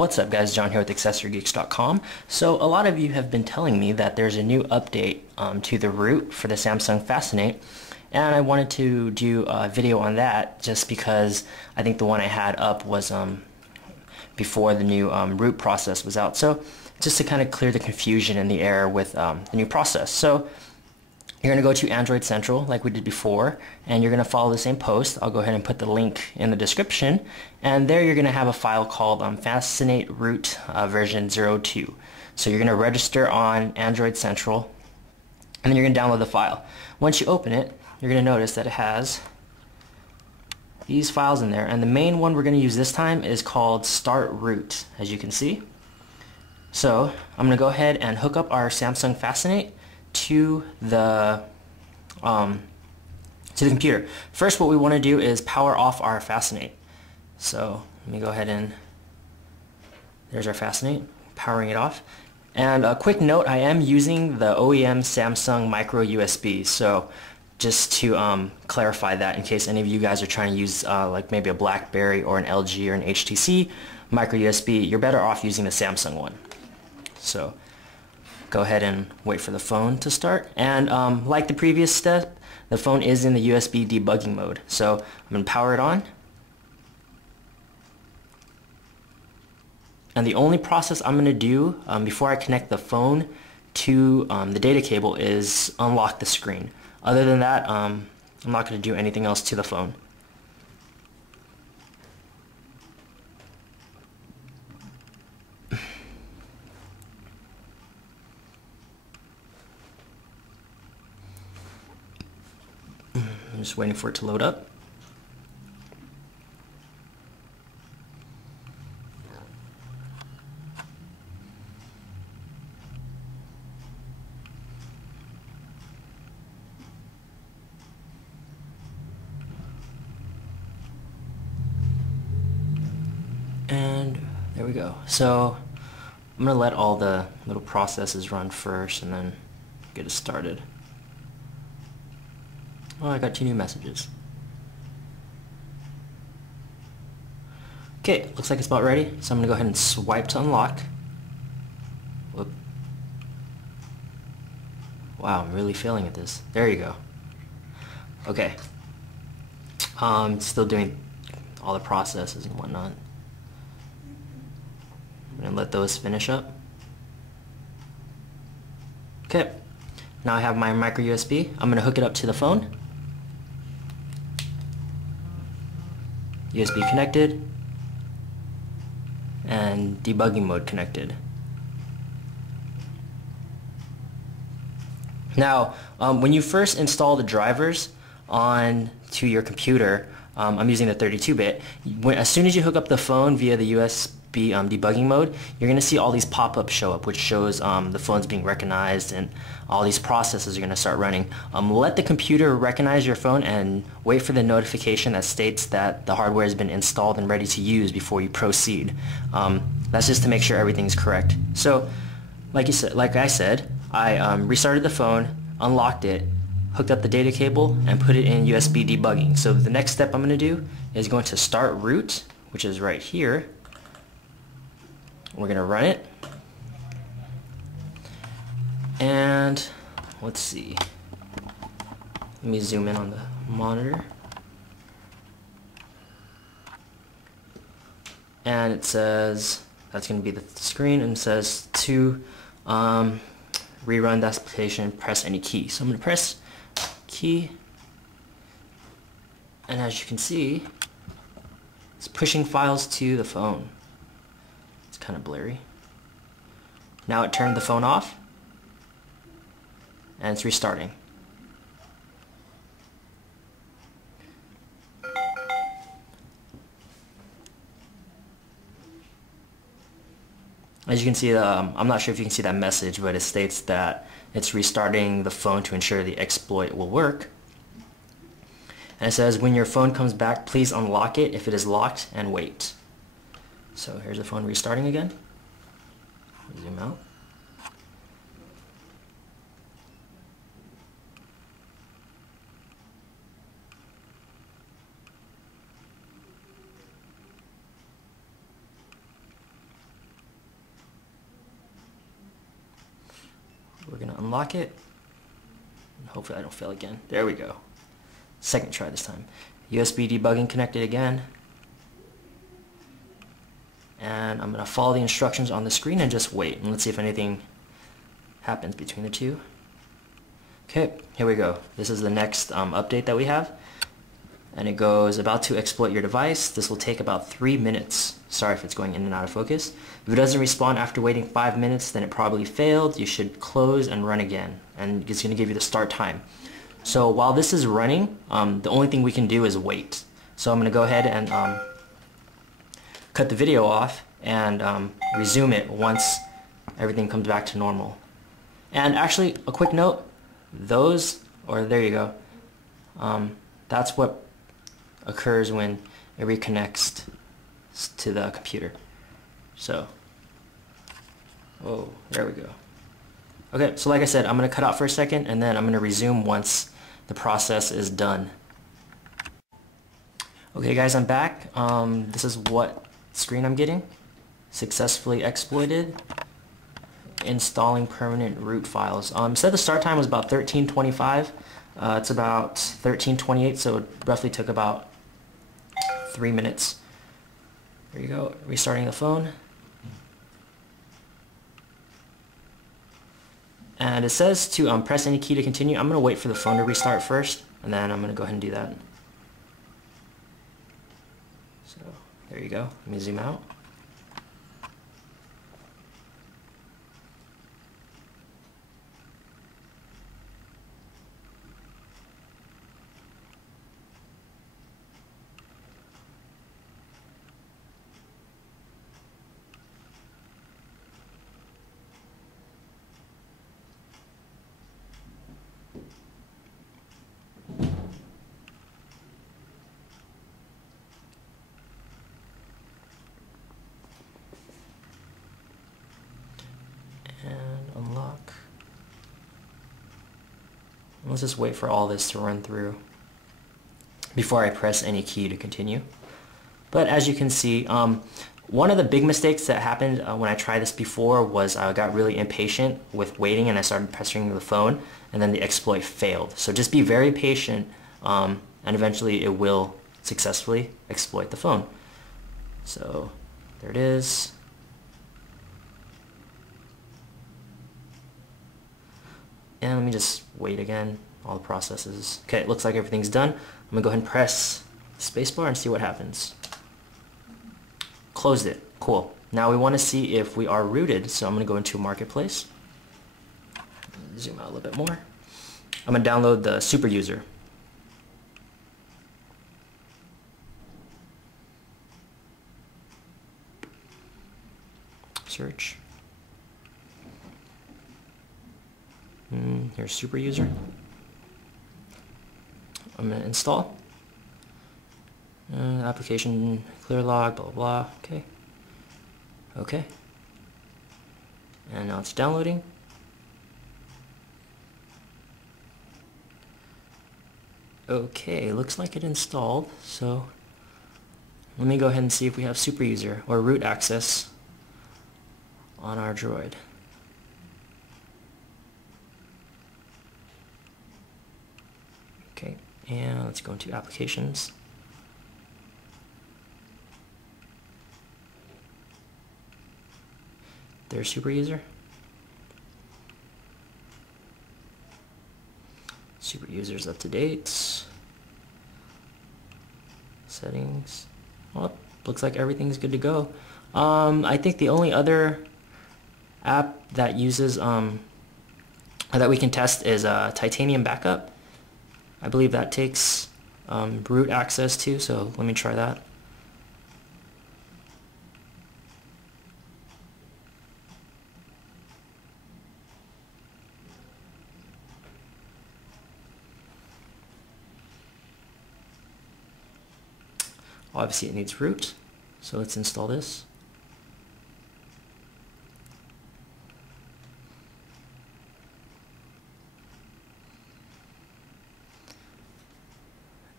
What's up guys, John here with AccessoryGeeks.com. So a lot of you have been telling me that there's a new update to the root for the Samsung Fascinate, and I wanted to do a video on that just because I think the one I had up was before the new root process was out. So just to kind of clear the confusion and the error with the new process. So you're going to go to Android Central like we did before, and you're going to follow the same post. I'll go ahead and put the link in the description, and there you're going to have a file called Fascinate root version 02. So you're going to register on Android Central, and then you're going to download the file. Once you open it, you're going to notice that it has these files in there, and the main one we're going to use this time is called Start Root, as you can see. So I'm going to go ahead and hook up our Samsung Fascinate to the computer. First, what we want to do is power off our Fascinate. So let me go ahead and there's our Fascinate, powering it off. And a quick note, I am using the OEM Samsung micro USB. So just to clarify that in case any of you guys are trying to use like maybe a BlackBerry or an LG or an HTC micro USB, you're better off using the Samsung one. So go ahead and wait for the phone to start, and like the previous step, the phone is in the USB debugging mode. So I'm going to power it on, and the only process I'm going to do before I connect the phone to the data cable is unlock the screen. Other than that, I'm not going to do anything else to the phone. I'm just waiting for it to load up. And there we go. So I'm going to let all the little processes run first and then get it started. Oh, I got 2 new messages. Okay, looks like it's about ready, so I'm going to go ahead and swipe to unlock. Whoop. Wow, I'm really failing at this. There you go. Okay. Still doing all the processes and whatnot. I'm going to let those finish up. Okay. Now I have my micro USB. I'm going to hook it up to the phone. USB connected, and debugging mode connected. Now, when you first install the drivers onto your computer, I'm using the 32-bit, as soon as you hook up the phone via the USB debugging mode, you're going to see all these pop-ups show up, which shows the phone's being recognized and all these processes are going to start running. Let the computer recognize your phone and wait for the notification that states that the hardware has been installed and ready to use before you proceed. That's just to make sure everything's correct. So, like I said, I restarted the phone, unlocked it, hooked up the data cable, and put it in USB debugging. So the next step I'm going to do is going to start root, which is right here. We're going to run it, and let's see, let me zoom in on the monitor, and it says, that's going to be the screen, and it says to rerun the application, press any key. So I'm going to press key, and as you can see, it's pushing files to the phone. Kind of blurry. Now it turned the phone off and it's restarting. As you can see, I'm not sure if you can see that message, but it states that it's restarting the phone to ensure the exploit will work. And it says, when your phone comes back, please unlock it if it is locked and wait. So here's the phone restarting again. Zoom out. unlock it. Hopefully I don't fail again. There we go. Second try this time. USB debugging connected again. And I'm going to follow the instructions on the screen and just wait. And let's see if anything happens between the two. Okay, here we go. This is the next update that we have. And it goes, about to exploit your device. This will take about 3 minutes. Sorry if it's going in and out of focus. If it doesn't respond after waiting 5 minutes, then it probably failed. You should close and run again. And it's going to give you the start time. So while this is running, the only thing we can do is wait. So I'm going to go ahead and cut the video off and resume it once everything comes back to normal. And actually, a quick note, there you go. That's what occurs when it reconnects to the computer. So, oh, there we go. Okay, so like I said, I'm going to cut out for a second and then I'm going to resume once the process is done. Okay guys, I'm back. This is what screen I'm getting. Successfully exploited. Installing permanent root files. Said the start time was about 13:25. It's about 13:28, so it roughly took about 3 minutes. There you go, restarting the phone. And it says to press any key to continue. I'm going to wait for the phone to restart first, and then I'm going to go ahead and do that. So, there you go. Let me zoom out. Unlock. Let's just wait for all this to run through before I press any key to continue. But as you can see, one of the big mistakes that happened when I tried this before was I got really impatient with waiting and I started pressing the phone and then the exploit failed. So just be very patient and eventually it will successfully exploit the phone. So there it is. And let me just wait again, all the processes. Okay, it looks like everything's done. I'm gonna go ahead and press spacebar and see what happens. Closed it, cool. Now we wanna see if we are rooted, so I'm gonna go into Marketplace. Zoom out a little bit more. I'm gonna download the super user. Search. Here's super user. I'm going to install. Application clear log, blah, blah, blah. Okay. Okay. And now it's downloading. Okay, looks like it installed. So let me go ahead and see if we have super user or root access on our Droid. Okay, and let's go into applications. There's super user. Super user's up to date. Settings. Well, looks like everything's good to go. I think the only other app that uses that we can test is Titanium Backup. I believe that takes root access too, so let me try that. Obviously it needs root, so let's install this.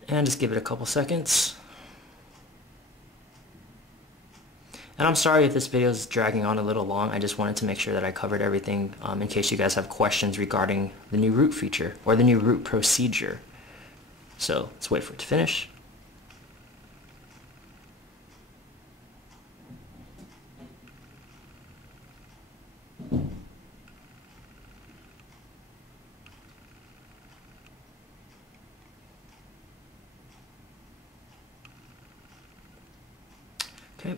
And just give it a couple seconds. And I'm sorry if this video is dragging on a little long. I just wanted to make sure that I covered everything in case you guys have questions regarding the new root feature or the new root procedure. So let's wait for it to finish. Okay,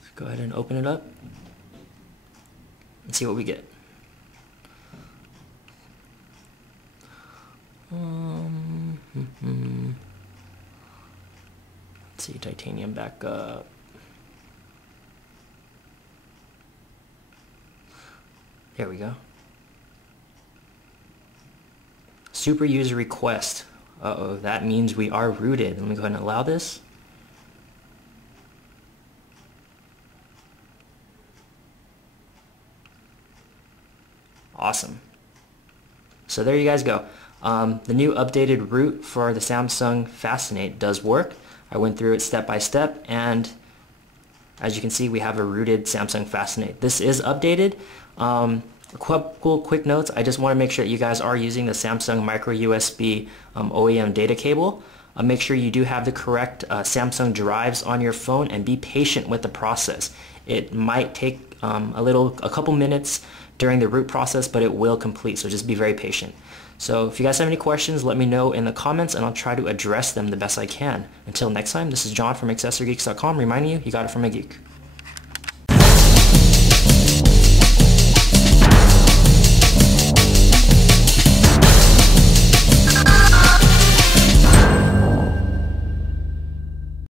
let's go ahead and open it up and see what we get. Let's see, titanium back up. There we go. Super user request. Uh-oh, that means we are rooted. Let me go ahead and allow this. Awesome. So there you guys go. The new updated root for the Samsung Fascinate does work. I went through it step by step, and as you can see, we have a rooted Samsung Fascinate. This is updated. A couple quick notes. I just want to make sure that you guys are using the Samsung micro USB OEM data cable. Make sure you do have the correct Samsung drives on your phone, and be patient with the process. It might take a couple minutes during the root process, but it will complete, so just be very patient. So if you guys have any questions, let me know in the comments, and I'll try to address them the best I can. Until next time, this is John from AccessoryGeeks.com reminding you, you got it from a geek.